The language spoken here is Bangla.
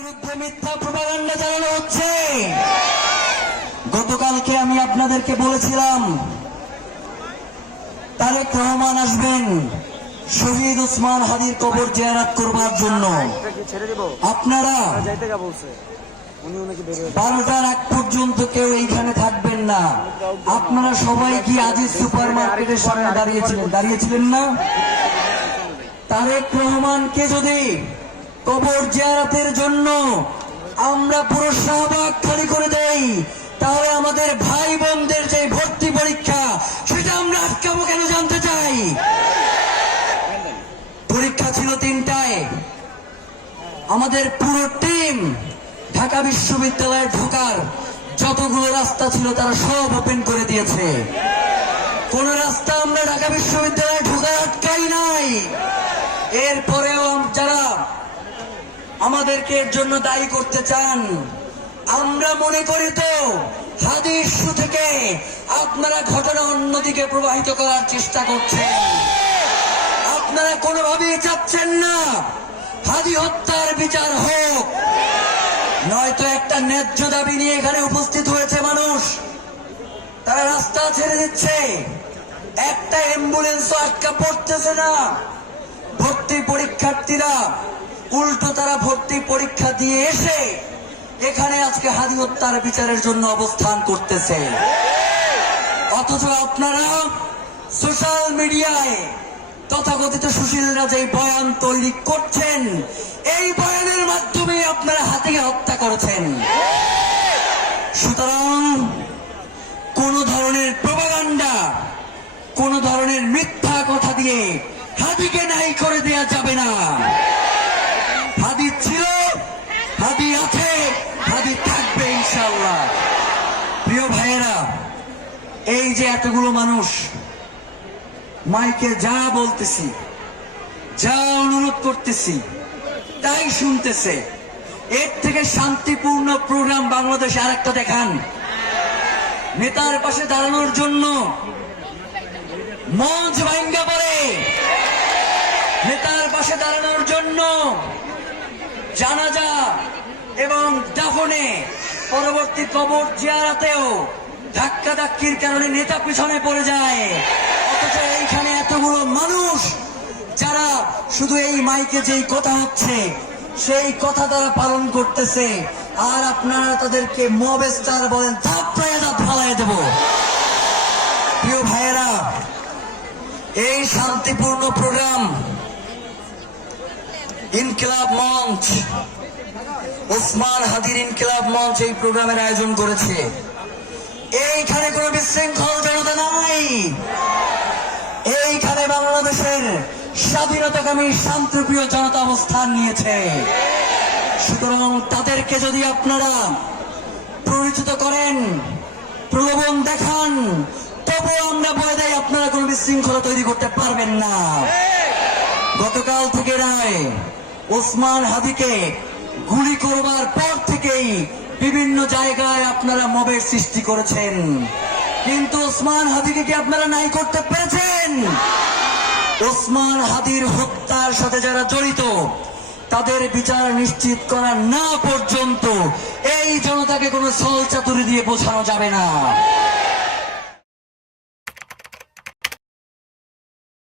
বিরুদ্ধে মিথ্যা প্রপাগান্ডা চালানো হচ্ছে। গতকালকে আমি আপনাদেরকে বলেছিলাম তারেক রহমান আসবেন শহীদ ওসমান হাদির কবর জিয়ারত করবার জন্য। আপনারা 12টার আগ পর্যন্ত কেউ এইখানে থাকবেন না। আপনারা সবাই কি আজিজ সুপার মার্কেটের সামনে দাঁড়িয়েছিলেন না? তারেক রহমানকে যদি কবর জিয়ারতের জন্য আমরা পুরো শাহবাগ খালি করে দেই, তাহলে আমাদের ভাই বোনদের যে ভর্তি পরীক্ষা সেটা আমরা আটকাবো কেন জানতে চাই। পরীক্ষা ছিল 3টায়। আমাদের পুরো টিম ঢাকা বিশ্ববিদ্যালয়ে ঢোকার যতগুলো রাস্তা ছিল তারা সব ওপেন করে দিয়েছে। কোন রাস্তা আমরা ঢাকা বিশ্ববিদ্যালয়ে ঢোকার আটকাই নাই। এরপরেও যারা আমাদেরকে এর জন্য দায়ী করতে চান, আমরা মনে করি তো হাদি ইস্যু থেকে আপনারা ঘটনা অন্যদিকে প্রবাহিত করার চেষ্টা করছেন। আপনারা কোনোভাবেই চাচ্ছেন না হাদি হত্যার বিচার হোক। নয়তো একটা ন্যায্য দাবি নিয়ে এখানে উপস্থিত হয়েছে মানুষ, তারা রাস্তা ছেড়ে দিচ্ছে, একটা অ্যাম্বুলেন্সও আটকা পড়তেছে না। ভর্তি পরীক্ষার্থীরা উল্টো তারা ভর্তি পরীক্ষা দিয়ে এসে এখানে আজকে হাদি হত্যার বিচারের জন্য অবস্থান করতেছে। অথচ আপনারা সোশ্যাল মিডিয়ায় তথাকথিত সুশীলরা যে বয়ান তৈরি করছেন, এই বয়ানের মাধ্যমে আপনারা হাদিকে হত্যা করেছেন। সুতরাং কোন ধরনের প্রপাগান্ডা, কোন ধরনের মিথ্যা কথা দিয়ে হাদিকে নাই করে দেয়া যাবে না। হাদি ছিল, হাদি আছে, হাদি থাকবে ইনশাআল্লাহ। প্রিয় ভাইয়েরা, এই যে এতগুলো মানুষ মাইকে যা বলতেছি, যা অনুরোধ করতেছি তাই শুনতেছে, এর থেকে শান্তিপূর্ণ প্রোগ্রাম বাংলাদেশে আরেকটা দেখান। নেতার পাশে দাঁড়ানোর জন্য মঞ্চ ভাঙ্গা পড়ে, নেতার পাশে দাঁড়ানোর জন্য জানাজা এবং দাফনে পরবর্তী কবর জিয়ারতেও ধাক্কা ধাক্কির কারণে নেতা পিছনে পড়ে যায়। অথচ এইখানে এতগুলো মানুষ যারা শুধু এই মাইকে যেই কথা হচ্ছে সেই কথা তারা পালন করতেছে, আর আপনারা তাদেরকে মব স্টার বলেন, থাপ্পড়ায় ফালায় দেব। প্রিয় ভাইয়েরা, এই শান্তিপূর্ণ প্রোগ্রাম ইনকিলাব মঞ্চ, ওসমান হাদির ইনকিলাব মঞ্চ এই প্রোগ্রামের আয়োজন করেছে। এইখানে কোন বিশৃঙ্খল জনতা নাই। এইখানে বাংলাদেশের স্বাধীনতাকামী শান্তিপ্রিয় জনতা অবস্থান নিয়েছে। সুতরাং তাদেরকে যদি আপনারা পরিচিত করেন, প্রলোভন দেখান, তবু আমরা বলে দেয় আপনারা কোন বিশৃঙ্খলা তৈরি করতে পারবেন না। গতকাল থেকে রায় ওসমান হাদিকে গুলি করবার পর থেকেই বিভিন্ন জায়গায় আপনারা মবের সৃষ্টি করেছেন, কিন্তু ওসমান হাদিকে কি আপনারা নাই করতে পেরেছেন? ওসমান হাদির হত্যার সাথে যারা জড়িত তাদের বিচার নিশ্চিত করা না পর্যন্ত এই জনতাকে কোনো ছল চাতুরি দিয়ে বোঝানো যাবে না।